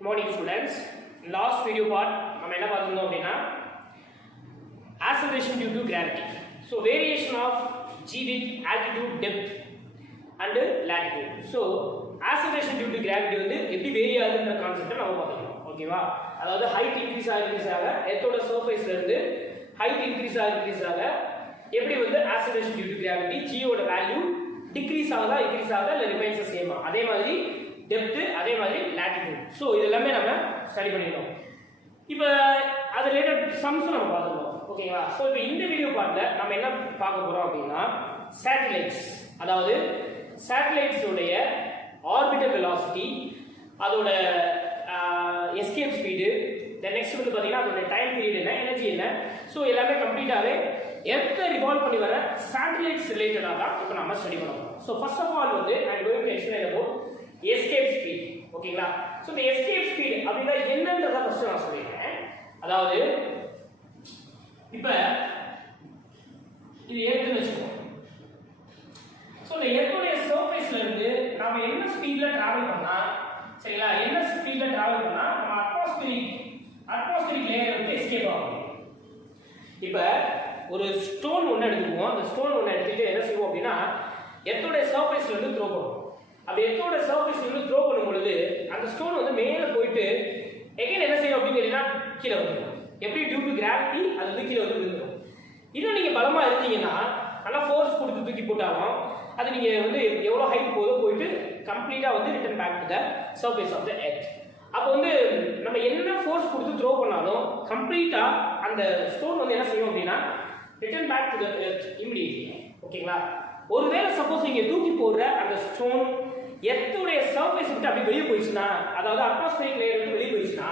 Morning students. Last video part நம்ம என்ன பார்த்தோம் அப்படினா acceleration due to gravity. So variation of g with altitude, depth and latitude. So acceleration due to gravity வந்து எப்படி vary ஆகுதுன்ற concept நம்ம பார்த்தோம். ஓகேவா? அதாவது ஹைட் இன்கிரீஸ் ஆக எர்த்தோட சர்ஃபேஸ்ல இருந்து ஹைட் இன்கிரீஸ் ஆக எப்படி வந்து acceleration due to gravity g ஓட வேல்யூ டிக்ரீஸ் ஆகுதா இன்கிரீஸ் ஆகுதா இல்ல ரிமைன்ஸ் சேமா. அதே மாதிரி டெப்த் அதே மாதிரி லாட்டிட்யூட். சோ இதெல்லாம் நம்ம ஸ்டடி பண்ணிட்டோம். இப்போ அது ரிலேட்டட் சம்ஸ் நம்ம பார்த்துறோம். ஓகேவா? சோ இப்போ இந்த வீடியோ பார்ட்ல நம்ம என்ன பார்க்க போறோம் அப்படினா சேட்டலைட்ஸ், அதாவது சேட்டலைட்ஸ் உடைய ஆர்பிட்டல் வெலாசிட்டி, அதோட எஸ்கேப் ஸ்பீடு, தென் நெக்ஸ்ட் வந்து பாத்தீங்கன்னா அதோட டைம் பீரியட் என்ன, எனர்ஜி என்ன, சோ எல்லாமே கம்ப்ளீட்டாவே எர்த் ரிவால்வ் பண்ணி வர சேட்டலைட்ஸ் ரிலேட்டடா தான் இப்போ நம்ம ஸ்டடி பண்ண போறோம். சோ ஃபர்ஸ்ட் ஆஃப் ஆல் வந்து I am going to explain about escape speed. ஓகேங்களா? சோ இந்த எஸ்கேப் ஸ்பீட் அப்படினா என்னன்றத ஃபர்ஸ்ட் நான் சொல்லிறேன். அதாவது இப்போ இது எர்த்னு வெச்சுக்கோங்க. சோ இந்த எர்த்தோட சர்ஃபேஸ்ல இருந்து நாம என்ன ஸ்பீட்ல டிராவல் பண்ணா, சரிங்களா, என்ன ஸ்பீட்ல டிராவல் பண்ணா நம்ம அட்மாஸ்பியரிக் லேயர் வந்து எஸ்கேப் ஆகும். இப்போ ஒரு ஸ்டோன் ஒன்று எடுத்துக்குவோம். அந்த ஸ்டோன் ஒன்று எடுத்துட்டு என்ன செய்வோம் அப்படின்னா எர்த்தோட சர்ஃபேஸ்ல இருந்து த்ரோ பண்ணுவோம். அப்படி எர்த்தோட சர்ஃபேஸ்ல இருந்து த்ரோ பண்ணும் பொழுது அந்த ஸ்டோன் வந்து மேலே போயிட்டு எகைன் என்ன செய்யும் அப்படின்னு கேட்டீங்கன்னா கீழே வந்துடும். எப்படி டியூ டு கிராவிட்டி அது வந்து கீழே வந்து விழுந்துடும். இன்னும் நீங்க பலமா இருந்தீங்கன்னா நல்லா ஃபோர்ஸ் கொடுத்து தூக்கி போட்டாலும் அது நீங்க வந்து எவ்வளவு ஹைட் போயிட்டு கம்ப்ளீட்டா வந்து return back to the surface of the earth. அப்போ வந்து நம்ம என்ன ஃபோர்ஸ் கொடுத்து த்ரோ பண்ணாலும் கம்ப்ளீட்டா அந்த ஸ்டோன் வந்து என்ன செய்யும் அப்படின்னா return back to the earth immediately. ஓகேங்களா? ஒருவேளை சப்போஸ் நீங்க தூக்கி போடுற அந்த ஸ்டோன் எர்த்தோடைய சர்ஃபேஸ் விட்டு அப்படி வெளியே போயிடுச்சுன்னா, அதாவது அட்மாஸ்பியரிக் லேயர் விட்டு வெளியே போயிடுச்சுன்னா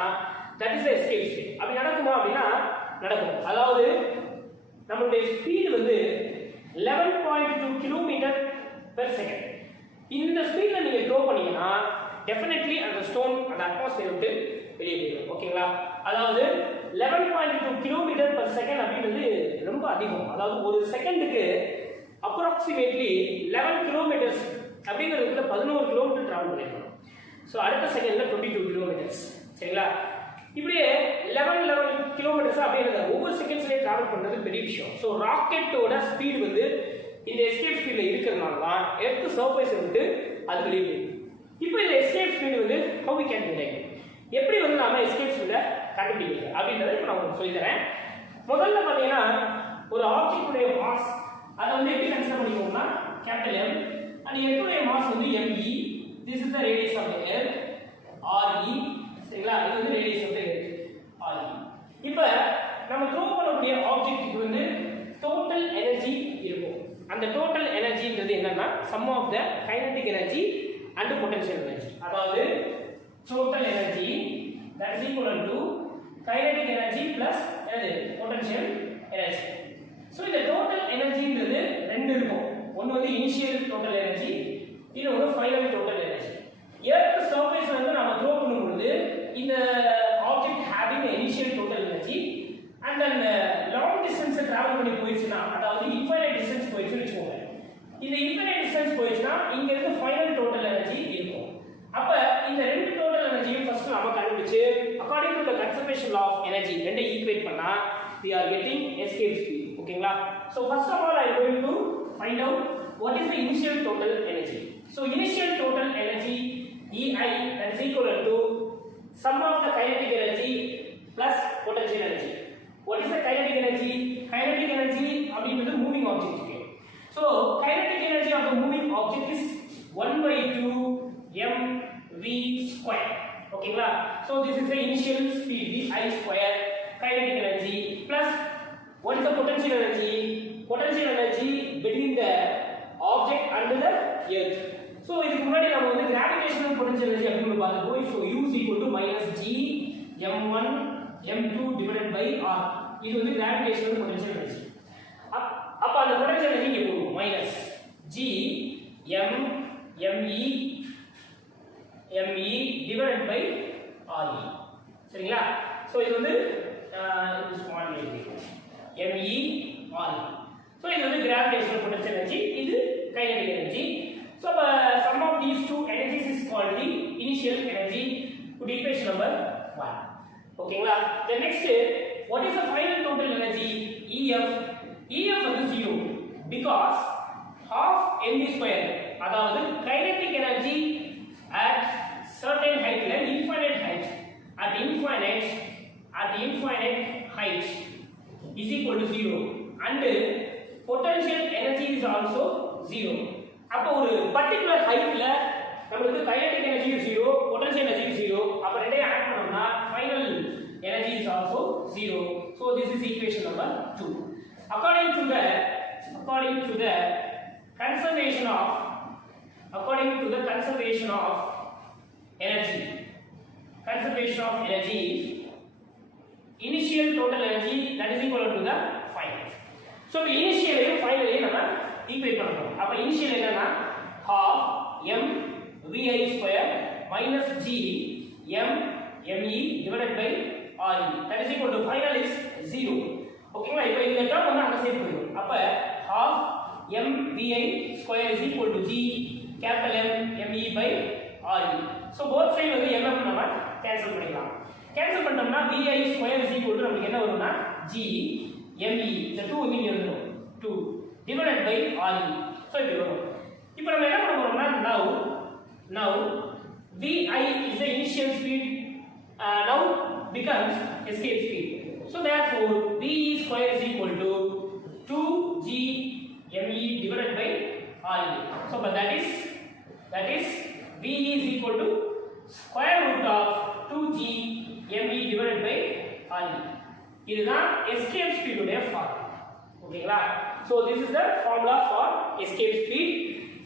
தட் இஸ் எஸ்கேப் ஸ்பீட். அப்படி நடக்குமா அப்படின்னா நடக்கும். அதாவது நம்மளுடைய ஸ்பீடு வந்து 11.2 கிலோமீட்டர் பெர் செகண்ட். இந்த ஸ்பீட்ல நீங்க த்ரோ பண்ணீங்கன்னா டெஃபினெட்லி அந்த ஸ்டோன் அந்த அட்மாஸ்பியர் விட்டு வெளியே போயிடும். ஓகேங்களா? அதாவது 11.2 கிலோமீட்டர் பெர் செகண்ட் அப்படின்றது ரொம்ப அதிகம். அதாவது ஒரு செகண்டுக்கு அப்ராக்சிமேட்லி 11 கிலோமீட்டர்ஸ் அப்படிங்கிறதுக்குள்ள 11 கிலோமீட்டர் டிராவல் பண்ணிருக்கணும். ஸோ அடுத்த செகண்ட்ல 22 கிலோமீட்டர்ஸ். சரிங்களா? இப்படியே 11 கிலோமீட்டர்ஸ் அப்படிங்கிறத ஒவ்வொரு செகண்ட்ஸ்லேயே டிராவல் பண்ணுறது பெரிய விஷயம். ஸோ ராக்கெட்டோட ஸ்பீடு வந்து இந்த எஸ்கேப் ஸ்பீட்ல இருக்கிறதுனால தான் எர்த் சர்ஃபேஸ் விட்டு அது வெளியே போயிடும். இப்போ இந்த எஸ்கேப் ஸ்பீடு வந்து ஹவ் வி கேன் டிரைவ், எப்படி வந்து நாம எஸ்கேப் ஸ்பீடை கண்டுபிடிக்கிறது அப்படின்றத இப்போ நான் உங்களுக்கு சொல்லி தரேன். முதல்ல பார்த்தீங்கன்னா ஒரு ஆப்ஜெக்டுடைய மாஸ் அதை வந்து எப்படி கன்சிடர் பண்ணிக்கோங்கன்னா கேபிட்டல் M அண்ட் எர்த்துடைய மாஸ் வந்து ME. This is the radius of the earth RE. சரிங்களா? இது வந்து radius of the earth RE. இப்போ நம்ம த்ரோ பண்ணக்கூடிய ஆப்ஜெக்ட்டுக்கு வந்து டோட்டல் எனர்ஜி இருக்கும். அந்த டோட்டல் எனர்ஜின்றது என்னன்னா sum of the kinetic energy and potential energy. அதாவது total energy that is equal to kinetic energy plus potential energy. So இந்த டோட்டல் எனர்ஜின்றது ரெண்டு இருக்கும். ஒன்னு வந்து இனிஷியல் டோட்டல் எனர்ஜி, இன்னொரு ஃபைனல் டோட்டல் எனர்ஜி. எர்த் சர்ஃபேஸ்ல இருந்து நாம த்ரோ பண்ணும்போது இந்த object having initial total energy and then long distance travel பண்ணி போயிடுச்சுன்னா, அதாவது இன்ஃபைனைட் டிஸ்டன்ஸ் போயிடுச்சுன்னு வச்சுக்கோங்க. இந்த இன்ஃபைனைட் டிஸ்டன்ஸ் போயிடுச்சுன்னா இங்க இருந்து ஃபைனல் டோட்டல் எனர்ஜி இருக்கும். அப்ப இந்த ரெண்டு டோட்டல் எனர்ஜியும் ஃபர்ஸ்ட் நாம கண்டுபிடிச்சு according to the conservation law of energy ரெண்டை ஈக்குவேட் பண்ணா we are getting escape speed. ஓகேங்களா? so first of all I am going to find out what is the initial total energy. so initial total energy EI that is equal to sum of the kinetic energy plus potential energy. what is the kinetic energy? kinetic energy அப்படிங்கிறது moving object இருக்கு. so kinetic energy of the moving object is 1/2 mv square. ஓகேங்களா? so this is the initial speed I square kinetic energy plus what is the potential energy? potential energy between the object and the earth. so இதுக்கு முன்னாடி நம்ம வந்து gravitational potential energy அப்படினு பார்த்தோம். so u is equal to minus g m1 m2 divided by r. இது வந்து gravitational potential energy. அப்ப அந்த potential energy இங்க போகும் minus g m me divided by re. சரிங்களா? so இது வந்து ஸ்மால் me re. so இது வந்து gravitational potential energy, இது kinetic energy. so sum of these two energies is called the initial energy. Put equation number 1. ஓகேங்களா? The next, what is the final total energy? EF. EF வந்து 0 because half mv square, அதாவது kinetic energy at certain height, like infinite height, at infinite height is equal to 0 and potential energy is also 0. அப்ப ஒரு particular heightல நமக்கு kinetic energy 0, potential energy 0, அப்ப ரெண்டையும் add பண்ணோம்னா final energy is also 0. So this is equation number 2. According to the conservation of energy, initial total energy that is equal to the final. So initial and final நம்ம equate பண்ணனும். அப்ப initial என்னன்னா half m vi square minus g m me divided by re, that is equal to final is 0. ஓகேங்களா? இப்போ இந்த term வந்து அங்க save பண்ணிடுவோம். அப்ப half m vi square is equal to g capital M me by re. So both side வந்து m நம்ம cancel பண்ணிடலாம். கேன்சல் பண்ணோம்னா vi square is equal to நமக்கு என்ன வரும்னா g me, இந்த 2 இங்க வந்துரும் 2 divided by re. So இப்படி வரும். இப்போ நம்ம என்ன பண்ண போறோம்னா now vi is the initial speed, now becomes escape speed. So therefore v square is equal to 2g me divided by re. So but that is v is equal to square root of 2g me divided by re. இதுதான் escape speed உடைய formula. ஓகேங்களா? So this is the formula for escape speed.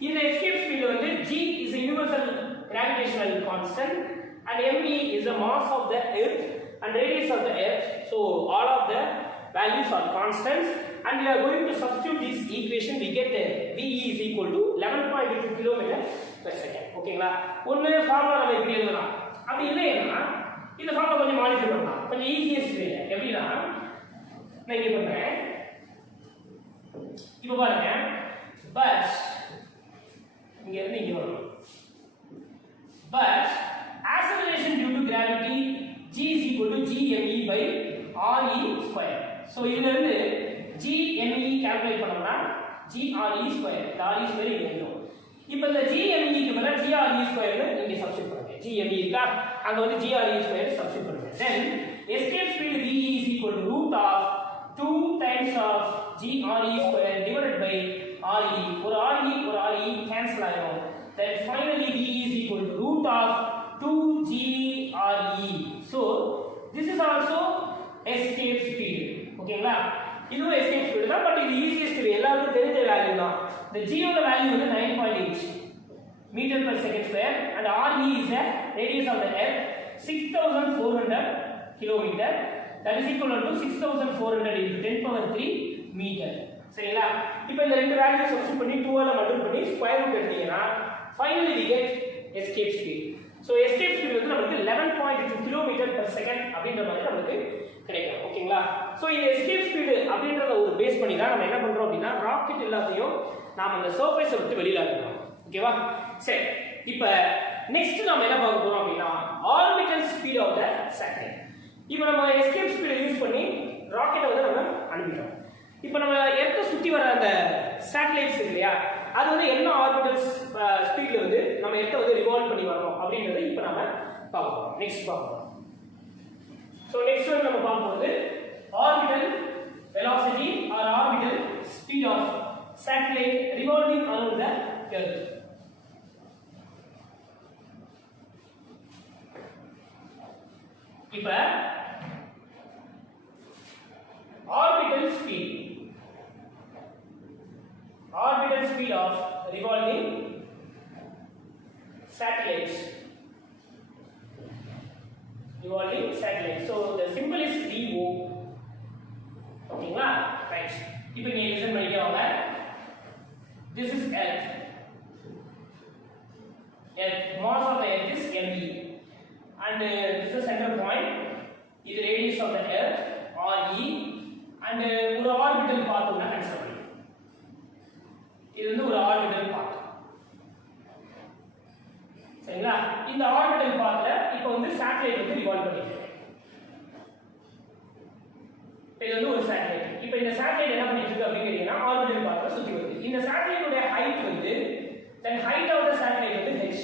இந்த escape speed வந்து g is a universal gravitational constant and me is the mass of the earth and radius of the earth. So all of the values are constants and we are going to substitute this equation. We get v is equal to 11.2 km per second. ஓகேங்களா? ஒண்ணு formula நம்ம இப்படி எழுதலாம். அப்படி இல்லைன்னா இந்த formula கொஞ்சம் modify பண்ணலாம். கொஞ்சம் ஈஸியஸ்ட் வே எப்படின்னா நான் இங்க பண்றேன். இப்போ பாருங்க, but இங்க இருந்து இங்க வரும். But acceleration due to gravity g is equal to g me by re square. So இதுல இருந்து g me கால்குலேட் பண்ணோம்னா g re square, the re square இங்க வந்துரும். இப்போ இந்த g me க்கு பதிலா g re square னு இங்க சப்ஸ்டிட்யூட் பண்ணுங்க. g me இருக்கா, அங்க வந்து g re square சப்ஸ்டிட்யூட் பண்ணுங்க. Then escape speed v is equal to root of 2 times of g re square divided by re. ஒரு re cancel ஆயிடும். Then finally v is equal to root of 2g re. So this is also escape speed. ஓகேங்களா? இதுவும் escape speed தான், but இது easiest way, எல்லாருக்கும் தெரிஞ்ச value தான். The g ஓட வேல்யூ வந்து 9.8 meter per second square and re is the radius of the earth 6400 kilometer, that is equal to 6400 into 10 power 3 meter. சரிங்களா? இப்போ இந்த ரெண்டு வேல்யூ சப்ஸ்டிட்யூட் பண்ணி 2 ஆல மல்டிப்ளை பண்ணி ஸ்கொயர் ரூட் எடுத்தீங்கன்னா finally we get escape speed. So escape speed வந்து நமக்கு 11.2 km per second அப்படின்ற மாதிரி நமக்கு கிடைக்கும். ஓகேங்களா? சோ இந்த escape speed அப்படின்றத ஒரு பேஸ் பண்ணி தான் நம்ம என்ன பண்றோம் அப்படினா ராக்கெட் எல்லாத்தையும் நாம அந்த சர்ஃபேஸை விட்டு வெளியில அனுப்புறோம். ஓகேவா? சரி, இப்போ நெக்ஸ்ட் நாம என்ன பார்க்க போறோம் அப்படினா orbital speed of the satellite. இப்போ நம்ம எஸ்கேப் ஸ்பீடை யூஸ் பண்ணி ராக்கெட்டை வந்து நம்ம அனுப்பிட்டோம். இப்போ நம்ம எர்த்தை சுத்தி வர அந்த சேட்டலைட்ஸ் இல்லையா, அது வந்து என்ன ஆர்பிட்டல் ஸ்பீட்ல வந்து நம்ம எர்த்தை வந்து ரிவால்வ் பண்ணி வரணும் அப்படிங்கறதை இப்போ நாம பார்ப்போம். நெக்ஸ்ட் பார்ப்போம். சோ நெக்ஸ்ட் வந்து நம்ம பார்ப்போது orbital velocity or orbital speed of satellite revolving around the earth. இப்ப orbital speed of revolving satellites. So the symbol is VO. ஓகேங்களா? ரைட். இப்போ நீங்க லிசன் பண்ணிக்கோங்க. This is Earth. Mass of the Earth is mv. And this is the center point. This is radius of the Earth re. And ஒரு orbital path ஒண்ணு consider பண்ணி. இது வந்து ஒரு orbital path. சரிங்களா? இந்த orbital pathல இப்போ வந்து சேட்டலைட் வந்து ரிவால்வ் பண்ணிட்டு இருக்கு. இது வந்து ஒரு சேட்டலைட். இப்போ இந்த சேட்டலைட் என்ன பண்ணிட்டு இருக்கு அப்படின்னு கேட்டீங்கன்னா ஆர்பிட்டல் பாத்ல சுத்தி வருது. இந்த சேட்டலைட்டோட ஹைட் வந்து then height of the satellite வந்து h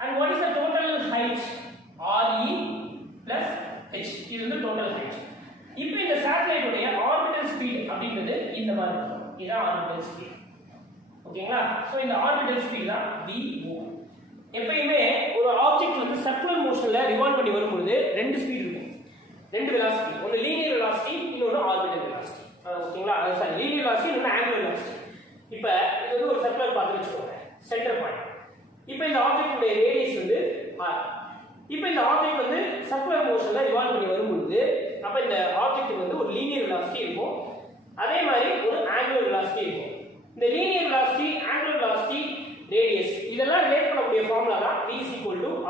and what is the total height re plus h இது வந்து total height. இப்போ இந்த சேட்டலைட்டோட ஆர்பிட்டல் ஸ்பீட் அப்படிங்கிறது இந்த மாதிரி இருக்கும். இதுதான் ஆர்பிட்டல் ஸ்பீட். ஓகேங்களா? சோ இந்த ஆர்பிட்டல் ஸ்பீட் தான் v0. எப்பயுமே ஒரு ஆப்ஜெக்ட் வந்து சர்க்குலர் மோஷன்ல ரிவால்வ் பண்ணி வரும்போது ரெண்டு ஸ்பீட் இருக்கும். ரெண்டு வெலாசிட்டி. ஒன்னு லீனியர் வெலாசிட்டி, இன்னொரு ஆர்பிட்டல் வெலாசிட்டி. ஓகேங்களா? அது சாரி லீனியர் வெலாசிட்டி இன்னொரு ஆங்குலர் வெலாசிட்டி. இப்போ இது வந்து ஒரு சர்க்குலர் பாத் வெச்சுக்கோங்க. Centre point. இப்போ இந்த ஆப்ஜெக்ட் உடைய ரேடியஸ் வந்து r. இப்போ இந்த ஆப்ஜெக்ட் வந்து சர்க்குலர் மோஷன்ல ரிவால்வ் பண்ணி வரும்போது அப்ப இந்த ஆப்ஜெக்ட் வந்து ஒரு லீனியர் வெலாசிட்டி இருக்கும். அதே மாதிரி ஒரு ஆங்குலர் வெலாசிட்டி இருக்கும். இந்த linear velocity, angular velocity, radius இதெல்லாம் ரிலேட் பண்ணக்கூடிய ஃபார்முலா தான் v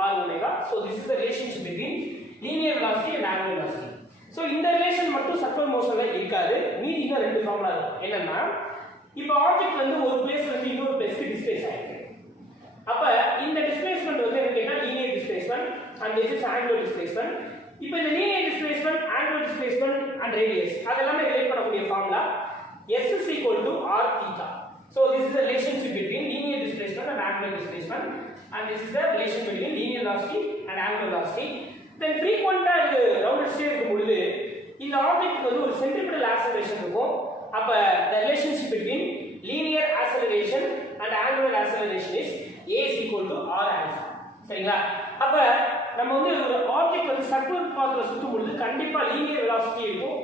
r omega. So this is the relationship between linear velocity and angular velocity. So இந்த ரிலேஷன் மட்டும் சர்க்குலர் மோஷன்ல இருக்காது. மீதி இன்னும் ரெண்டு ஃபார்முலா இருக்கு. என்னன்னா இப்போ ஆப்ஜெக்ட் வந்து ஒரு பிளேஸ்ல இருந்து இன்னொரு பிளேஸ்க்கு டிஸ்பிளேஸ் ஆயிருக்கு. அப்ப இந்த டிஸ்பிளேஸ்மென்ட் வந்து என்ன கேட்டா linear displacement and this is angular displacement. இப்போ இந்த linear displacement, angular displacement and radius அதெல்லாம் ரிலேட் பண்ணக்கூடிய formula s is equal to r theta. So this is the relationship between linear displacement and angular displacement and this is the relation between linear velocity and angular velocity. Then frequently இது rounded stay இருக்கும்போது இந்த object வந்து ஒரு centripetal acceleration இருக்கும். அப்ப the relationship between linear acceleration and angular acceleration is a is equal to r alpha. சரிங்களா? அப்ப நம்ம வந்து ஒரு ஆப்ஜெக்ட் வந்து சர்க்குலர் பாத்ல சுத்தும்போது கண்டிப்பா லீனியர் வெலாசிட்டி இருக்கும்,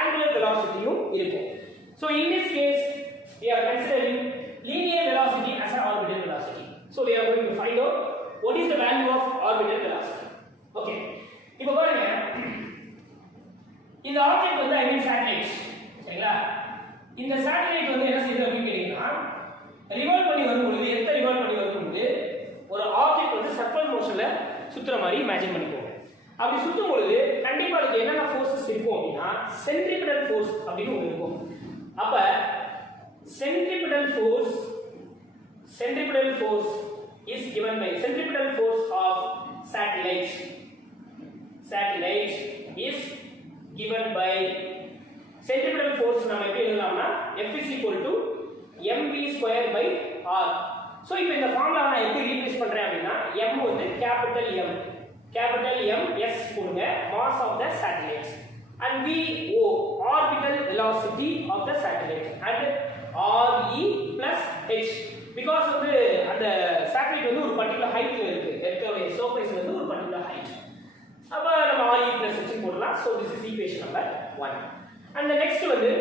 angular velocityயும் இருக்கும். So in this case we are considering linear velocity as an orbital velocity. So we are going to find out what is the value of orbital velocity. Okay. இப்போ பாருங்க இந்த object வந்து ஐ மீன் satellite. சரிங்களா? இந்த satellite வந்து என்ன செய்யுது அப்படின்னு கேட்டீங்கன்னா ரிவால்வ் பண்ணி வரும்போது ரிவால்வ் பண்ணி வரும்போது ஒரு ஆப்ஜெக்ட் வந்து சர்க்குலர் மோஷன்ல சுத்துற மாதிரி இமேஜின் பண்ணிக்கோங்க. அப்படி சுத்தும் பொழுது கண்டிப்பா அதுக்கு என்னென்ன ஃபோர்ஸஸ் இருக்கும் அப்படின்னா சென்ட்ரிபிடல் ஃபோர்ஸ் அப்படின்னு ஒன்று இருக்கும். அப்ப centripetal force is given by centripetal force of satellite is given by centripetal force நம்ம எப்படி எழுதலாம்னா F is equal to mv square by r. So இப்போ இந்த ஃபார்முலா நான் எப்படி ரீப்ளேஸ் பண்றேன் அப்படினா m வந்து கேபிடல் M s போடுங்க mass of the satellite and v o orbital velocity of the satellite and re plus h because வந்து அந்த satellite வந்து ஒரு particular heightல இருக்கு எர்த்தோட surface வந்து ஒரு particular height. அப்ப நம்ம re plus h போடலாம். So this is equation number 1. And the next வந்து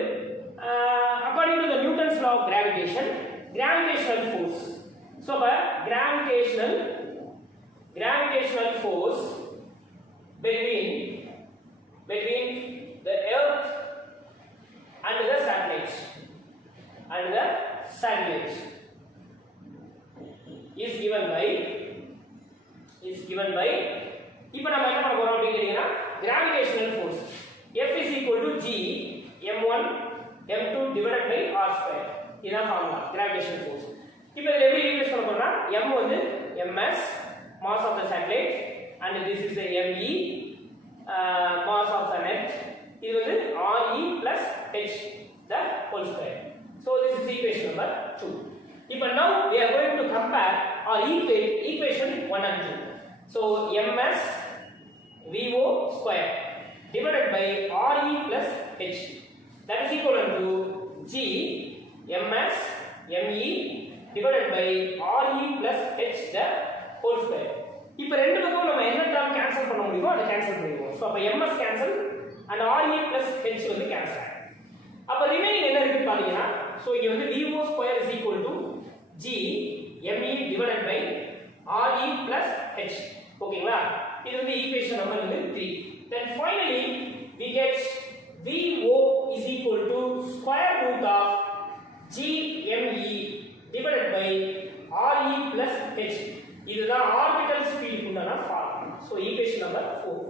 according to the Newton's law of gravitation, gravitational force. So gravitational force between the earth and the satellite is given by இப்போ நம்ம என்ன பண்ண போறோம் அப்படிங்கறீங்கன்னா gravitational force F is equal to g m1 m2 divided by r square. இதான் formula gravitational force. இப்போ இத எப்படி replace பண்ண போறோம்னா m வந்து ms mass of the satellite and this is the me mass of the net. இது வந்து re plus h the whole square. So this is equation number 2. இப்போ now we are going to compare or equation 1 and 2. So ms vo square divided by re plus h that is equal to g ms me divided by re plus h the whole square. இப்போ ரெண்டு பக்கம் நம்ம என்ன term cancel பண்ண முடியுமோ அதை cancel பண்ணிடுவோம். So அப்ப ms cancel and re plus h வந்து கேன்சல். அப்ப ரிமைனிங் என்ன இருக்கு பாத்தீங்கன்னா சோ இங்க வந்து vo square is equal to g me divided by re plus h. ஓகேங்களா? இது வந்து equation number 3. Then finally we get vo is equal to square root of g me divided by re plus h. இதுதான் orbital ஸ்பீடுக்கு உண்டான formula. So equation number 4.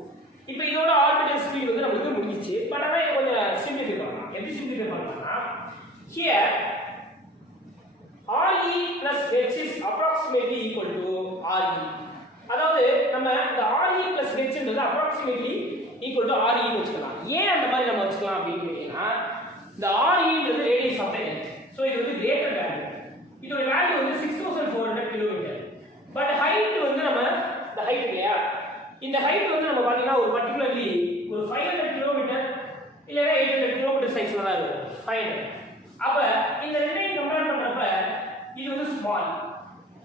இப்போ இதோட orbital speed வந்து நமக்கு முடிஞ்சிச்சு. பட் ஆனா இத கொஞ்சம் சிம்பிளிஃபை பண்ணலாம். எப்படி சிம்பிளிஃபை பண்ணலாம்னா here re plus h is approximately equal to re. அதாவது நம்ம நம்ம இந்த RE plus h ன்றது approximately equal to RE ன்னு வச்சுக்கலாம். ஏன் அந்த மாதிரி நம்ம வச்சுக்கலாம் அப்படின்னு கேட்டீங்கன்னா இந்த RE ன்றது radius of the earth. So இது வந்து greater value. இதோட வேல்யூ வந்து 6400 km. பட் ஹைட் வந்து நம்ம இந்த ஹைட் இல்லையா, இந்த ஹைட் வந்து நம்ம பாத்தீங்கன்னா ஒரு பர்టిక్యులர்லி ஒரு 500 km இல்லனா 800 km சைஸ்ல தான் இருக்கும் 500. அப்ப இந்த ரெண்டையும் கம்பேர் பண்றப்ப இது வந்து ஸ்மால்,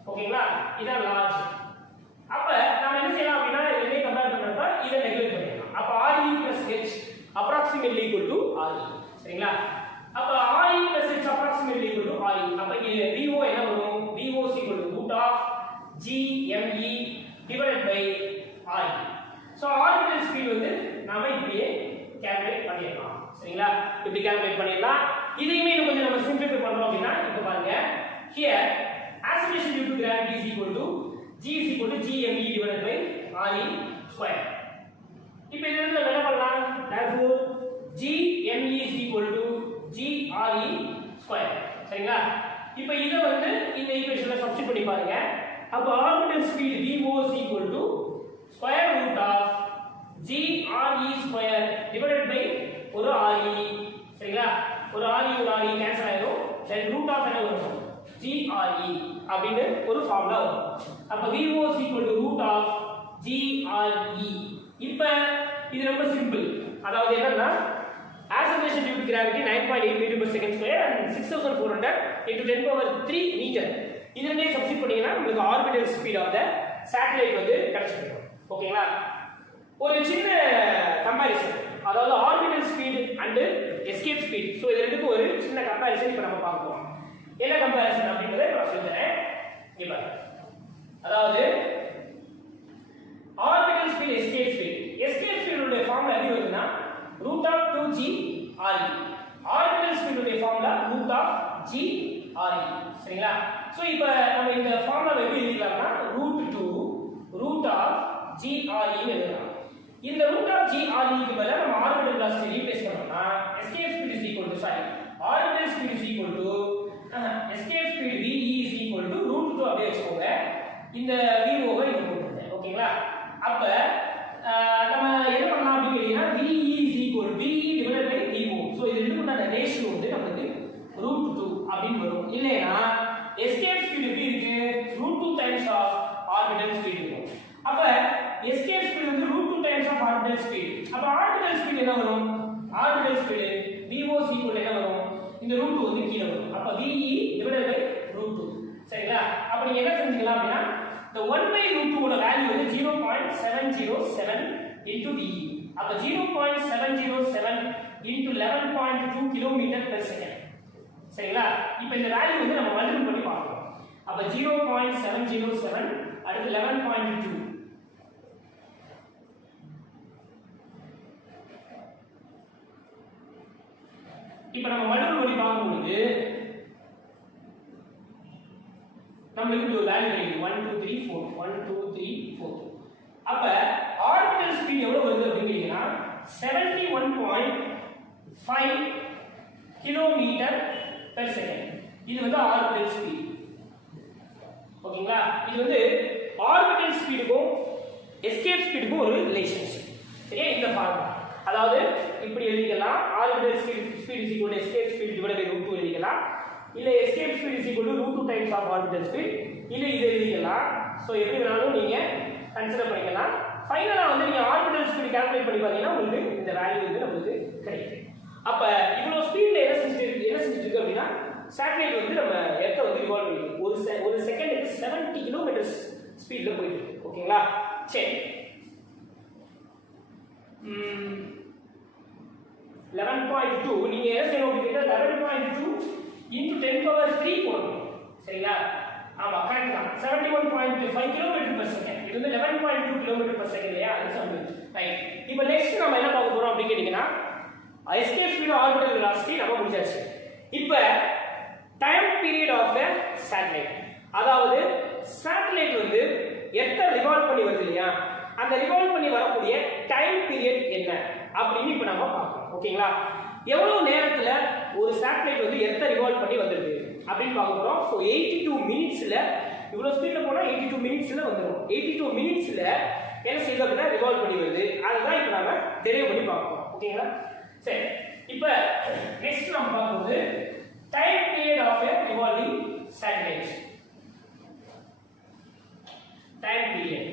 ஓகேங்களா, இதான் லார்ஜ். அப்ப நாம என்ன செய்யலாம் அப்படின்னா ரெண்டையும் கம்பேர் பண்றப்ப இத நெக்லெக்ட் பண்ணிடலாம். அப்ப RE plus h approximately equal to RE. சரிங்களா? அப்ப RE plus h approximately equal to RE. அப்ப இங்க VO என்ன வரும்? VO is equal to root of GME divided by RE. So orbital speed வந்து நாம இப்படியே கால்குலேட் பண்ணிடலாம். சரிங்களா? இப்படி கால்குலேட் பண்ணிடலாம். இதையுமே கொஞ்சம் நம்ம சிம்பிளிஃபை பண்றோம் அப்படின்னா இப்ப பாருங்க, here acceleration due to gravity is equal to G is equal to GME divided by RE square. இப்போ இதுல இருந்து என்ன பண்ணலாம்? therefore GME is equal to GRE square. சரிங்களா? இப்போ இத வந்து இந்த ஈக்குவேஷன்ல சப்ஸ்டிட்யூட் பண்ணி பாருங்க. அப்ப orbital speed VO is equal to square root of GRE square divided by ஒரு RE. சரிங்களா? ஒரு RE ஒரு RE கேன்சல் ஆயிடும். then root of என்ன வரும்? GRE அப்படினு ஒரு ஃபார்முலா வரும். அப்ப VO is equal to root of GRE. இப்போ இது ரொம்ப சிம்பிள். அதாவது என்னன்னா acceleration due to gravity 9.8 meter per second square and 6400 into 10 power 3 meter. இதனே சப்ஸ்டிட்யூட் பண்ணீங்கன்னா உங்களுக்கு orbital speed of the satellite வந்து கிடைச்சிடும். ஓகேங்களா? ஒரு சின்ன கம்பேரிசன், அதாவது orbital speed and escape speed. So இது ரெண்டுக்கும் ஒரு சின்ன கம்பேரிசன் இப்ப நம்ம பார்க்க போறோம். என்ன கம்பேரிசன் அப்படிங்கறதை நான் சொல்றேன். இங்க பாருங்க. அதாவது orbital speed escape speed. Escape speed உடைய ஃபார்முலா எப்படி வருதுன்னா root of 2g RE. Orbital speed உடைய formula root of g RE. சரிங்களா? சோ இப்போ நம்ம இந்த ஃபார்முலா எப்படி எழுதலாம்னா √2 root of g RE ன்னு எழுதலாம். இந்த root of g RE க்கு பதிலா நம்ம ஆர்பிட்டல் வெலாசிட்டி ரீப்ளேஸ் பண்ணோம்னா escape speed is equal to orbital speed is equal to escape speed VE is equal to √2 அப்படியே வச்சுக்கோங்க. இந்த VO வை இங்க போட்டுருங்க. ஓகேங்களா? அப்ப நம்ம என்ன பண்ணலாம் அப்படி கேட்டீங்கன்னா VE is equal to VE divided by VO. So இது ரெண்டுக்குமான ரேஷியோ வந்து நமக்கு √2 அப்படினு வரும். இல்லைனா escape speed எப்படி இருக்கு? √2 times of orbital speed இருக்கும். அப்ப escape speed வந்து √2 times of orbital speed. அப்ப orbital speed என்ன வரும்? orbital speed VO is equal to என்ன வரும்? இந்த √2 வந்து கீழ வரும். அப்ப VE divided by √2. சரிங்களா? அப்ப நீங்க என்ன செஞ்சீங்களா அப்படினா the 1/√2 ஓட வேல்யூ வந்து 0.707 into VE. அப்ப 0.707 into 11.2 km per second. சரிங்களா? இப்போ இந்த வேல்யூ வந்து நம்ம மல்டிபிள் பண்ணி பார்க்கலாம். அப்ப 0.707 அடுத்து 11.2. இப்போ நம்ம மல்டிபிள் பண்ணி பார்க்கும்போது நமக்கு ஒரு வேல்யூ கிடைக்கும் 1 2 3 4 1 2 3 4. அப்ப ஆர்பிட்டல் ஸ்பீட் எவ்வளவு வருது அப்படிங்கறீங்கன்னா 71.5 km per second. இது வந்து ஆர்பிட்டல் ஸ்பீட். ஓகேங்களா? இது வந்து ஆர்பிட்டல் ஸ்பீடுக்கும் எஸ்கேப் ஸ்பீடுக்கும் ஒரு ரிலேஷன்ஷிப். சரியா? இந்த ஃபார்முலா அதாவது இப்படி எழுதிக்கலாம். Orbital speed is equal to escape speed divided by √2 எழுதிக்கலாம். இல்ல escape speed is equal to √2 times of orbital speed. இல்ல இது எழுதிக்கலாம். சோ எப்படி வேணாலும் நீங்க கன்சிடர் பண்ணிக்கலாம். ஃபைனலா வந்து நீங்க ஆர்பிட்டல் ஸ்பீட் கால்குலேட் பண்ணி பாத்தீங்கன்னா உங்களுக்கு இந்த வேல்யூ வந்து நமக்கு கிடைக்கும். அப்ப இவ்வளவு ஸ்பீட்ல என்ன செஞ்சிட்டு இருக்கு அப்படினா சேட்டலைட் வந்து நம்ம எர்த்த வந்து ரிவால்வ் பண்ணிருக்கு. ஒரு செகண்டுக்கு 70 km ஸ்பீட்ல போயிட்டு இருக்கு. ஓகேங்களா? சரி. 11.2 நீங்க என்ன செய்யணும் அப்படினா 11.2 into 10 power 3 போடணும். சரிங்களா? ஆமா கரெக்ட் தான். 71.5 km per second. இது வந்து 11.2 km per second இல்லையா? அது சமம். ரைட். இப்போ நெக்ஸ்ட் நம்ம என்ன பார்க்க போறோம் அப்படி கேட்டிங்கனா escape speed orbital velocity நம்ம முடிச்சாச்சு. இப்போ time period of a satellite. அதாவது satellite வந்து எர்த்த ரிவால்வ் பண்ணி வருது இல்லையா? அந்த ரிவால்வ் பண்ணி வரக்கூடிய டைம் பீரியட் என்ன அப்படின்னு இப்போ நம்ம பார்க்கலாம். ஓகேங்களா? எவ்வளவு நேரத்துல ஒரு சேட்டலைட் வந்து எர்த்த ரிவால்வ் பண்ணி வந்திருக்கு அப்படின்னு பார்க்க போறோம். சோ 82 மினிட்ஸ்ல இவ்வளவு ஸ்பீட்ல போனா 82 மினிட்ஸ்ல வந்துரும். 82 மினிட்ஸ்ல என்ன செய்யுது அப்படின்னா ரிவால்வ் பண்ணி வருது. அதுதான் இப்போ நாம டெரைவ் பண்ணி பார்ப்போம். ஓகேங்களா? சரி, இப்போ நெக்ஸ்ட் நம்ம பார்க்கும்போது time period of a revolving satellite. Time period.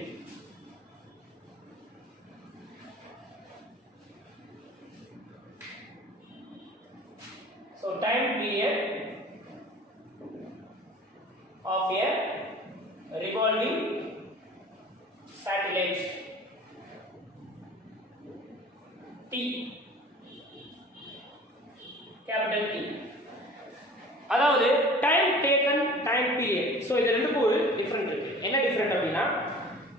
So time period of a revolving satellite T, capital T. அதாவது time taken time period. So இது ரெண்டுக்கும் ஒரு டிஃபரெண்ட் இருக்கு. என்ன டிஃபரெண்ட் அப்படின்னா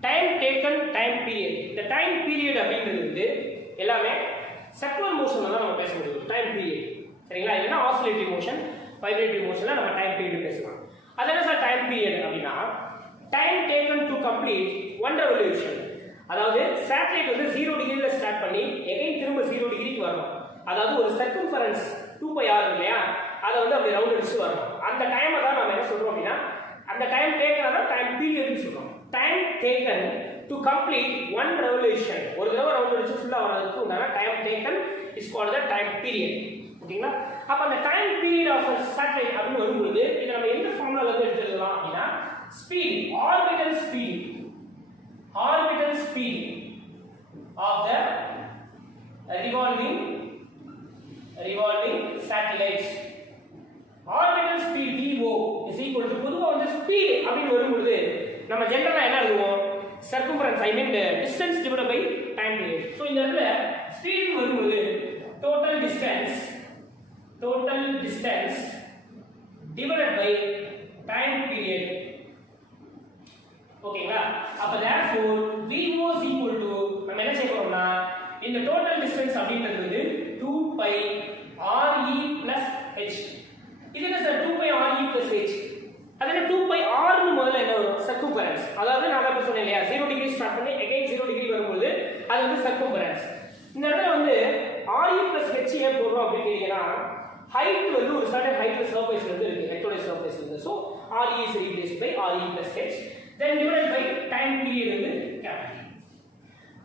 டைம் டேக்கன் டைம் பீரியட். இந்த டைம் பீரியட் அப்படிங்கிறது வந்து எல்லாமே சர்க்குலர் மோஷன்ல தான் நம்ம பேச முடியும். டைம் பீரியட் சரிங்களா? இல்லைன்னா ஆசிலேட்டரி மோஷன், வைப்ரேட்டரி மோஷன்ல நம்ம டைம் பீரியட் பேசலாம். அது என்ன சார் டைம் பீரியட் அப்படின்னா time taken to complete one revolution. அதாவது சேட்டலைட் வந்து 0 டிகிரில ஸ்டார்ட் பண்ணி எகைன் திரும்ப 0 டிகிரிக்கு வரணும். அதாவது ஒரு சர்க்கம்ஃபரன்ஸ் 2πr இல்லையா, அதை வந்து அப்படி ரவுண்ட் அடிச்சு வரணும். அந்த டைமை தான் நம்ம என்ன சொல்றோம் அப்படின்னா அந்த டைம் டேக்கன் தான் டைம் பீரியட்னு சொல்றோம். Time taken to complete one revolution, ஒரு தடவை ரவுண்ட் அடிச்சு ஃபுல்லா வரதுக்கு உண்டான time taken is called the time period. ஓகேங்களா? அப்ப அந்த டைம் பீரியட் ஆஃப் சேட்டலைட் அப்படின்னு வரும்போது இதை நம்ம எந்த ஃபார்முலால இருந்து எடுத்துக்கலாம் அப்படின்னா speed, orbital speed, orbital speed of the revolving satellite. Orbital speed VO is equal to பொதுவா வந்து ஸ்பீட் அப்படின்னு வரும்போது நம்ம ஜெனரலா என்ன எழுதுவோம் circumference I mean distance divided by time period. So இந்த இடத்துல ஸ்பீட் வரும்போது total distance divided by time period. ஓகேங்களா? அப்ப therefore VO is equal to நம்ம என்ன செய்ய போறோம்னா இந்த total distance அப்படிங்கிறது வந்து 2π RE plus h. இது என்ன சார் 2π RE plus h? அது என்ன 2π R னு முதல்ல என்ன வரும் சர்க்கம்ஃபரன்ஸ். அதாவது நான் இப்ப சொன்னேன் இல்லையா 0 டிகிரி ஸ்டார்ட் பண்ணி அகைன் 0 டிகிரி வரும்போது அது வந்து சர்க்கம்ஃபரன்ஸ். இந்த இடத்துல வந்து RE plus h ஏன் போடுறோம் அப்படின்னு கேட்டீங்கன்னா ஹைட் வந்து ஒரு சர்டன் ஹைட்ல சர்ஃபேஸ்ல இருந்து இருக்கு, ரெக்டாங்குலர் சர்ஃபேஸ்ல இருந்து. So RE is replaced by RE plus h then divided by time period வந்து capital.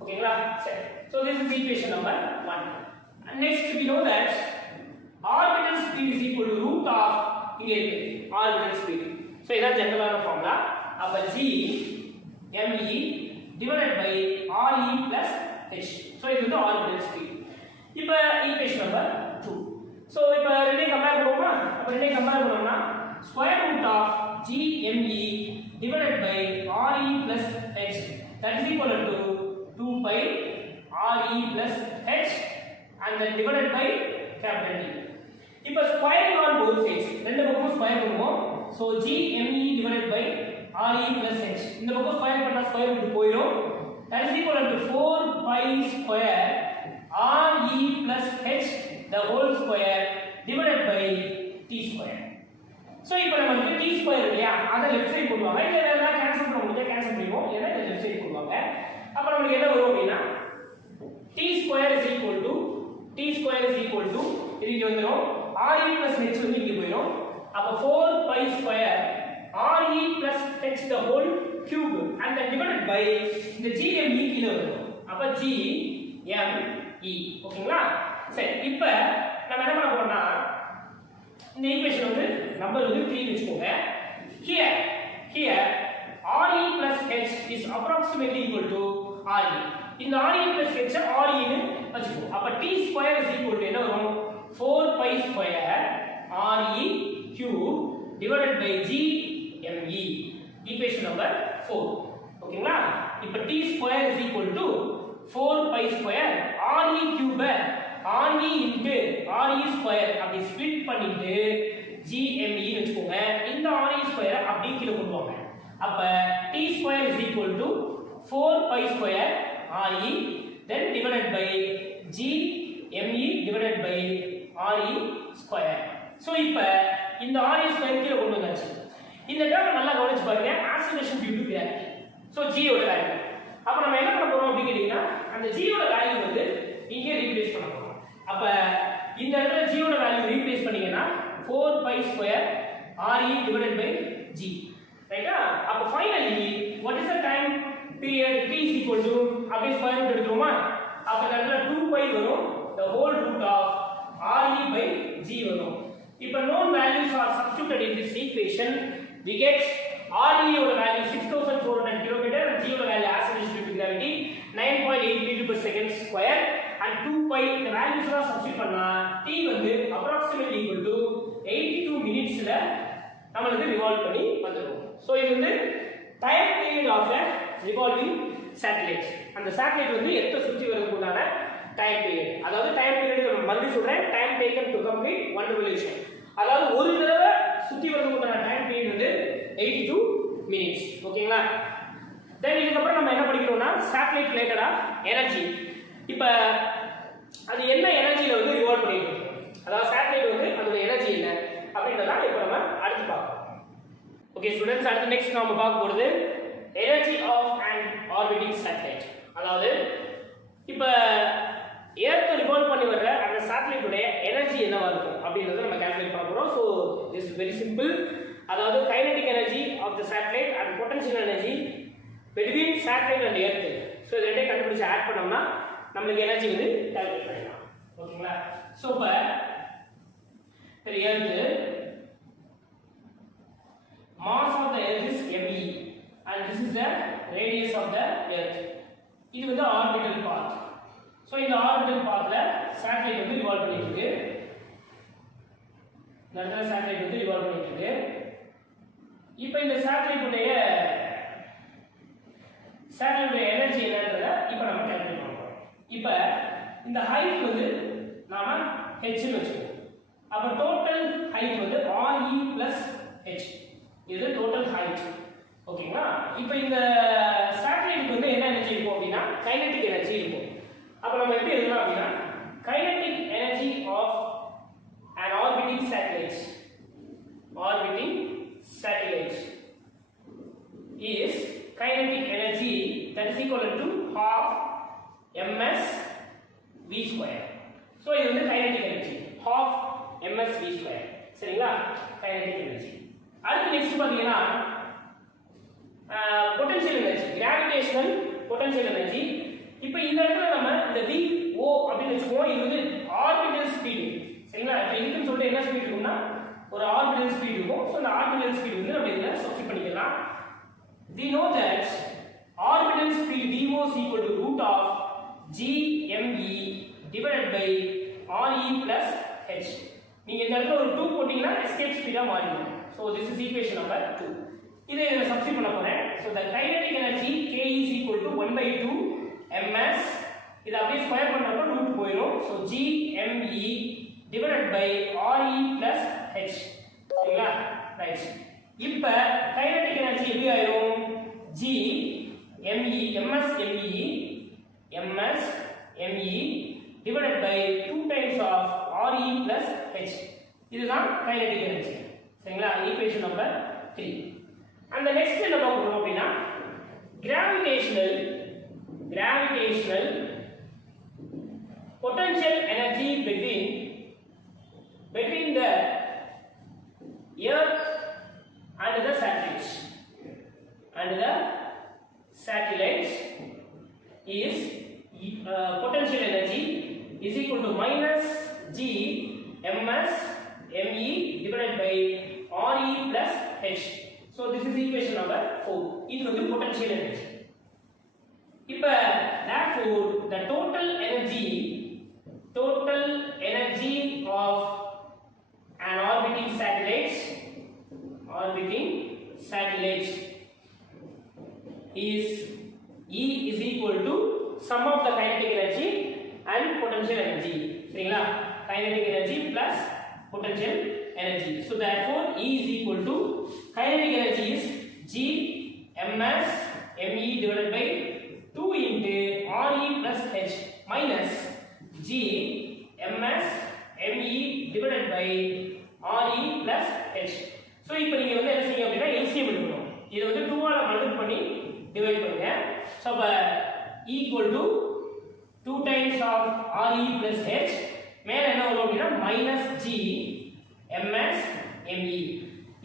ஓகேங்களா? சரி. So this is equation number 1. And next we know that orbital speed is equal to root of இங்க இருக்கு orbital speed. So இதான் ஜெனரலான formula. அப்ப g me divided by RE plus h. So இது வந்து orbital speed. இப்போ equation number 2. So இப்போ ரெண்டையும் compare பண்ணுவோமா? அப்ப ரெண்டையும் கம்பேர் பண்ணோம்னா square root of GME divided by RE plus h that is equal to 2π RE plus h and then divided by capital T. இப்போ ஸ்கொயரிங் ஆன் போத் சைட்ஸ் ரெண்டு பக்கமும் square பண்ணுவோம். So GME divided by RE plus h இந்த பக்கம் square பண்ணா square root போயிடும். that is equal to 4π square RE plus h the whole square divided by t square. So இப்போ நமக்கு t square இல்லையா, அத லெஃப்ட் சைடு போடுவாங்க. இல்ல வேற ஏதாவது கேன்சல் பண்ண முடிஞ்சா கேன்சல் பண்ணிடுவோம். ஏன்னா இத லெஃப்ட் சைடு போடுவாங்க. அப்ப நமக்கு என்ன வரும் அப்படினா t square is equal to இது இங்க வந்துரும் RE plus h வந்து இங்க போயிடும். அப்ப 4π square RE plus h the whole cube and then divided by இந்த GME கீழ வரும். அப்ப GME. ஓகேங்களா? சரி, இப்போ நம்ம என்ன பண்ண போறோம்னா இந்த ஈக்குவேஷன் வந்து நம்பர் வந்து 3 வெச்சுக்கோங்க. here RE plus h is approximately equal to RE. இந்த RE plus h RE னு வெச்சுக்கோ. அப்ப t square is equal to என்ன வரும் 4π square RE cube divided by GME. Equation number 4. ஓகேங்களா? இப்போ t square is equal to 4π square RE cube RE into RE square அப்படி split பண்ணிட்டு GME வெச்சுக்கோங்க. இந்த RE square அப்படி கீழ கொண்டு வாங்க. அப்ப t square is equal to 4π square RE then divided by GME divided by RE square. So இப்போ இந்த RE square கீழ கொண்டு வந்தாச்சு. இந்த டேர்ம் நல்லா கவனிச்சு பாருங்க, acceleration due to gravity. So g ஓட வேல்யூ. அப்ப நம்ம என்ன பண்ண போறோம் அப்படி கேட்டீங்கன்னா அந்த g ஓட வேல்யூ வந்து இங்க ரீப்ளேஸ் பண்ண போறோம். அப்ப இந்த இடத்துல g ஓட வேல்யூ ரீப்ளேஸ் பண்ணீங்கன்னா 4π square RE divided by g. ரைட்டா? அப்ப finally what is the time period t is equal to அப்படியே ஸ்கொயர் ரூட் எடுத்துருவோமா அப்ப இந்த இடத்துல 2 pi வரும் the whole root of re by g வரும் இப்போ known values are substituted in this equation we get re ஓட வேல்யூ 6400 km and g ஓட value as it is due to gravity 9.8 meter per second square and 2 pi இந்த values எல்லாம் substitute பண்ணா t வந்து approximately equal to 82 minutesல நமக்கு revolve பண்ணி வந்துரும் சோ இது வந்து time period of a revolving satellite அந்த satellite வந்து எத்த சுத்தி வரதுக்குண்டான டைம் பீரியட் அதாவது டைம் பீரியட் நம்ம மறுபடியும் சொல்றேன் time taken to complete one revolution அதாவது ஒரு தடவை சுத்தி வரதுக்குண்டான டைம் பீரியட் வந்து 82 minutes ஓகேங்களா தென் இதுக்கு அப்புறம் நம்ம என்ன படிக்கிறோம்னா satellite ரிலேட்டடா எனர்ஜி இப்போ அது என்ன எனர்ஜில வந்து ரிவால்வ் பண்ணிட்டு இருக்கு அதாவது satellite வந்து அதோட எனர்ஜி என்ன அப்படின்றத இப்போ நம்ம அடுத்து பார்ப்போம் ஓகே ஸ்டூடண்ட்ஸ் அடுத்து நெக்ஸ்ட் நாம பார்க்க போறது energy of an orbiting satellite அதாவது இப்போ எர்த் ரிவால்வ் பண்ணி வர்ற அந்த satellite உடைய எனர்ஜி என்னவா இருக்கும் அப்படின்றத நம்ம கால்குலேட் பண்ண போறோம் so this is very simple அதாவது kinetic energy of the satellite and potential energy between satellite and earth so இத ரெண்டையும் கண்டுபிடிச்சு ஆட் பண்ணோம்னா நமக்கு எனர்ஜி வந்து கால்குலேட் பண்ணிடலாம் ஓகேங்களா சோ இப்ப earth mass of the earth is me and this is the radius of the earth இது வந்து orbital path சோ இந்த orbital pathல satellite வந்து ரிவால்வ் பண்ணிட்டு இருக்கு இந்த satellite வந்து ரிவால்வ் பண்ணிட்டு இருக்கு இப்போ இந்த satellite உடைய எனர்ஜி என்னன்றத இப்போ நம்ம கால்குலேட் பண்றோம் இப்போ இந்த ஹைட் வந்து நாம h னு வெச்சுப்போம் அப்ப டோட்டல் ஹைட் வந்து re h இது டோட்டல் ஹைட் ஓகேங்களா இப்போ இந்த satellite வந்து என்ன எனர்ஜி இருக்கும் அப்படினா கைனெடிக் எனர்ஜி இருக்கும் அப்ப நம்ம எப்படி எழுதலாம் அப்படினா kinetic energy of an orbiting satellite is kinetic energy that is equal to half ms v square so இது வந்து kinetic energy half ms v square சரிங்களா kinetic energy அடுத்து நெக்ஸ்ட் பாத்தீங்கன்னா potential energy gravitational potential energy இப்போ இந்த இடத்துல நம்ம இந்த v o அப்படி வெச்சுக்குவோம் இது வந்து orbital speed சரிங்களா இப்போ இதுக்கு சொல்லிட்டு என்ன ஸ்பீட் இருக்கும்னா ஒரு orbital speed இருக்கும் சோ அந்த orbital speed வந்து நம்ம இதல சப்ஸ்டிட் பண்ணிக்கலாம் we know that orbital speed v0 is equal to root of gme divided by re plus h நீங்க இந்த இடத்துல ஒரு 2 போட்டீங்கன்னா escape speed ஆ மாறிடும் so this is equation number 2 இதை நான் சப்ஸ்டிட் பண்ண போறேன் so the kinetic energy k is equal to 1 by 2 ms இத அப்படியே ஸ்கொயர் பண்றப்ப ரூட் போயிடும் so gme divided by re plus h சரிங்களா ரைட் இப்போ kinetic energy எப்படி ஆயிடும் g me ms me divided by 2 times of re plus h இதுதான் kinetic energy சரிங்களா equation number 3 and the next என்ன பார்க்க போறோம் அப்படினா gravitational potential energy between the earth and the satellite is potential energy is equal to minus g ms me divided by re plus h so this is equation number 4 இது வந்து potential energy இப்போ therefore the total energy of an orbiting satellite is E is equal to sum of the kinetic energy and potential energy சரிங்களா kinetic energy plus potential energy so therefore E is equal to kinetic energy is G ms me divided by 2 into re plus h minus G ms me divided by re plus h so இப்போ நீங்க வந்து என்ன செய்யணும் அப்படினா LCM எடுக்கணும் இது வந்து 2 ஆல மல்டிப்ளை பண்ணி டிவைட் பண்ணுங்க so அப்ப equal to 2 times of re plus h மேல என்ன வரும் அப்படினா minus G ms me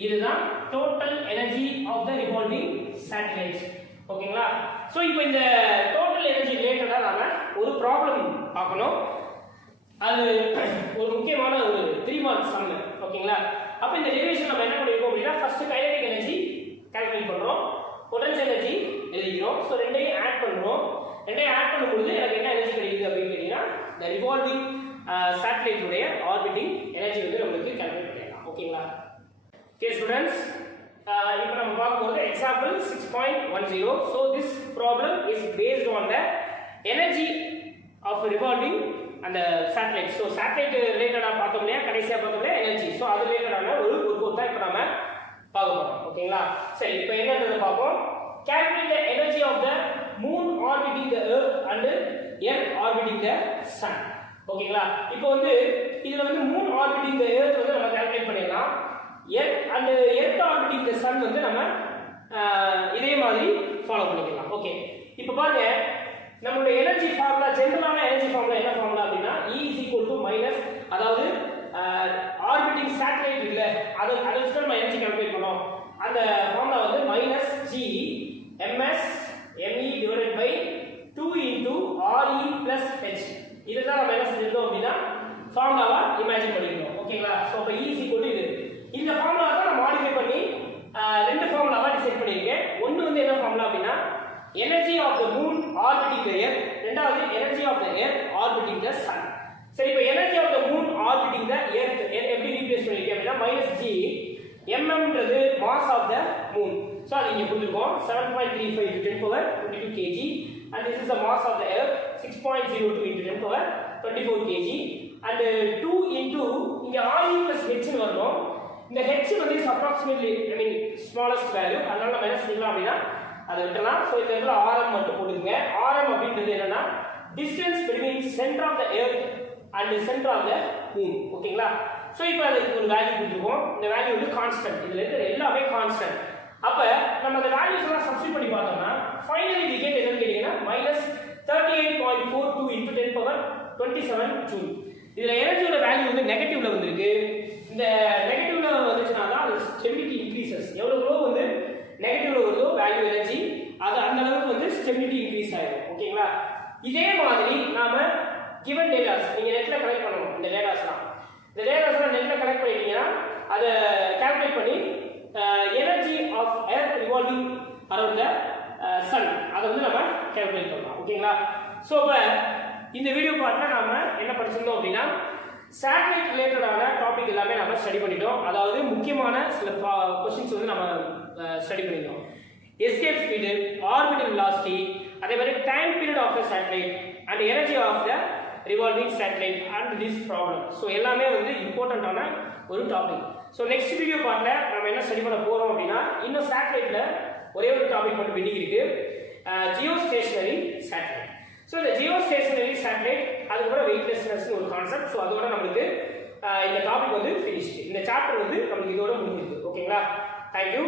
இதுதான் total energy of the revolving satellite ஓகேங்களா ஸோ இப்போ இந்த டோட்டல் எனர்ஜி ரிலேட்டடாக நாம ஒரு ப்ராப்ளம் பார்க்கணும். அது ஒரு முக்கியமான ஒரு 3 மார்க் சம். ஓகேங்களா? அப்போ இந்த டெரிவேஷன் நம்ம என்ன பண்ணிருக்கோம் அப்படின்னா ஃபர்ஸ்ட் கைனடிக் எனர்ஜி கால்குலேட் பண்றோம், பொட்டன்ஷியல் எனர்ஜி எழுதிக்கிறோம். ஸோ ரெண்டையும் ஆட் பண்றோம். ரெண்டையும் ஆட் பண்ணும்போது எனக்கு என்ன எனர்ஜி கிடைக்குது அப்படின்னு கேட்டீங்கன்னா இந்த ரிவால்விங் சேட்டலைட் உடைய ஆர்பிட்டிங் எனர்ஜி வந்து நம்மளுக்கு கால்குலேட் பண்ணிடலாம். ஓகேங்களா? ஓகே ஸ்டூடெண்ட்ஸ், இப்போ நம்ம பார்க்கும்போது example 6.10. So this problem is based on the energy of revolving அந்த சேட்டலைட். ஸோ சேட்டலைட் ரிலேட்டடாக பார்த்தோம் இல்லையா, கடைசியாக பார்த்தோம் இல்லையா எனர்ஜி. ஸோ அது ரிலேட்டடான ஒரு ஒர்க் தான் இப்போ நம்ம பார்க்க போகிறோம். ஓகேங்களா? சரி, இப்போ என்னன்றது பார்ப்போம். Calculate the energy of the moon orbiting the earth and earth orbiting the sun. ஓகேங்களா? இப்போ வந்து இதுல வந்து moon orbiting the earth வந்து நம்ம கால்குலேட் பண்ணிடலாம். earth and earth orbiting the sun வந்து நம்ம இதே மாதிரி ஃபாலோ பண்ணிக்கலாம். ஓகே, இப்போ பாருங்க நம்மளுடைய எனர்ஜி ஃபார்முலா, ஜெனரலான எனர்ஜி ஃபார்முலா என்ன ஃபார்முலா அப்படின்னா E is equal to minus, அதாவது ஆர்பிட்டிங் சேட்டலைட் இல்ல அதை வச்சு நம்ம எனர்ஜி கால்குலேட் பண்ணோம். அந்த ஃபார்முலா வந்து minus G ms me divided by 2 into re plus h. இதுதான் நம்ம என்ன செஞ்சிருக்கோம் அப்படின்னா ஃபார்முலாவா இமேஜின் பண்ணிக்கிறோம். ஓகேங்களா? சோ அப்ப E is equal to இது. இந்த ஃபார்முலா தான் நான் மாடிஃபை பண்ணி ரெண்டு ஃபார்முலாவா டிசைட் பண்ணிருக்கேன். ஒன்னு வந்து என்ன ஃபார்முலா அப்படின்னா energy of the moon orbiting the earth, ரெண்டாவது energy of the earth orbiting the sun. சரி, இப்போ energy of the moon orbiting the earth எப்படி ரீப்ளேஸ் பண்ணிருக்கேன் அப்படின்னா -g mmன்றது mass of the moon. So அது இங்க கொடுத்திருக்கோம் 7.35 into 10 power 22 kg, and this is the mass of the earth 6.02 into 10 power 24 kg, and 2 into இங்க re plus h னு வரணும். இந்த h வந்து is approximately smallest value, அதனால நம்ம என்ன செய்யலாம் அப்படினா அதை விட்டுறலாம். சோ இந்த இடத்துல rm மட்டும் போடுங்க. rm அப்படின்றது என்னன்னா distance between center of the earth and the center of the moon. ஓகேங்களா? சோ இப்போ அதுக்கு ஒரு வேல்யூ கொடுத்துருக்கோம். இந்த வேல்யூ வந்து கான்ஸ்டன்ட், இதுல இருக்கிற எல்லாமே கான்ஸ்டன்ட். அப்ப நம்ம அந்த வேல்யூஸ் எல்லாம் சப்ஸ்டிட்யூட் பண்ணி பார்த்தோம்னா ஃபைனலி வி கெட் என்னன்னு கேட்டீங்கன்னா -38.42 into 10 power 27 ஜூல். இதுல எனர்ஜியோட வேல்யூ வந்து நெகட்டிவ்ல வந்திருக்கு. இந்த நெகட்டிவ்ல வந்துச்சுனா தான் அது ஸ்டெபிலிட்டி இன்கிரீசஸ். எவ்வளவு வந்து நெகட்டிவ்ல வருதோ வேல்யூ எனர்ஜி அது அந்த அளவுக்கு வந்து ஸ்டெபிலிட்டி இன்கிரீஸ் ஆயிடும். ஓகேங்களா? இதே மாதிரி நாம given டேட்டாஸ் நீங்க நெட்ல கலெக்ட் பண்ணணும். இந்த டேட்டாஸ்லாம் நெட்ல கலெக்ட் பண்ணிட்டீங்கன்னா அதை கால்குலேட் பண்ணி energy of earth revolving around the sun அதை வந்து நம்ம கால்குலேட் பண்ணலாம். ஓகேங்களா? சோ இப்போ இந்த வீடியோ பார்ட்ல நாம என்ன படிச்சிருந்தோம் அப்படின்னா சேட்டலைட் ரிலேட்டடான டாபிக் எல்லாமே நம்ம ஸ்டடி பண்ணிட்டோம். அதாவது முக்கியமான சில क्वेश्चंस வந்து நம்ம ஸ்டடி பண்ணிட்டோம். எஸ்கேப் ஸ்பீடு, ஆர்பிட்டல் வெலாசிட்டி, அதே மாதிரி time period of the satellite and energy of the revolving satellite and this problem. So எல்லாமே வந்து இம்பார்ட்டன்ட்டான ஒரு டாபிக். சோ நெக்ஸ்ட் வீடியோ பார்ட்ல நம்ம என்ன ஸ்டடி பண்ண போறோம் அப்படின்னா இன்னும் சேட்டலைட்ல ஒரே ஒரு டாபிக் மட்டும் பெண்டிங் இருக்கு, ஜியோ ஸ்டேஷனரி சேட்டலைட். சோ இந்த ஜியோ ஸ்டேஷனரி சேட்டலைட் அதுக்கப்புறம் வெயிட்லெஸ்னஸ் ஒரு கான்செப்ட். சோ அதோட நமக்கு இந்த டாபிக் வந்து ஃபினிஷ்டு. இந்த சாப்டர் வந்து நமக்கு இதோட முடிஞ்சிருக்கு. ஓகேங்களா? தேங்க்யூ.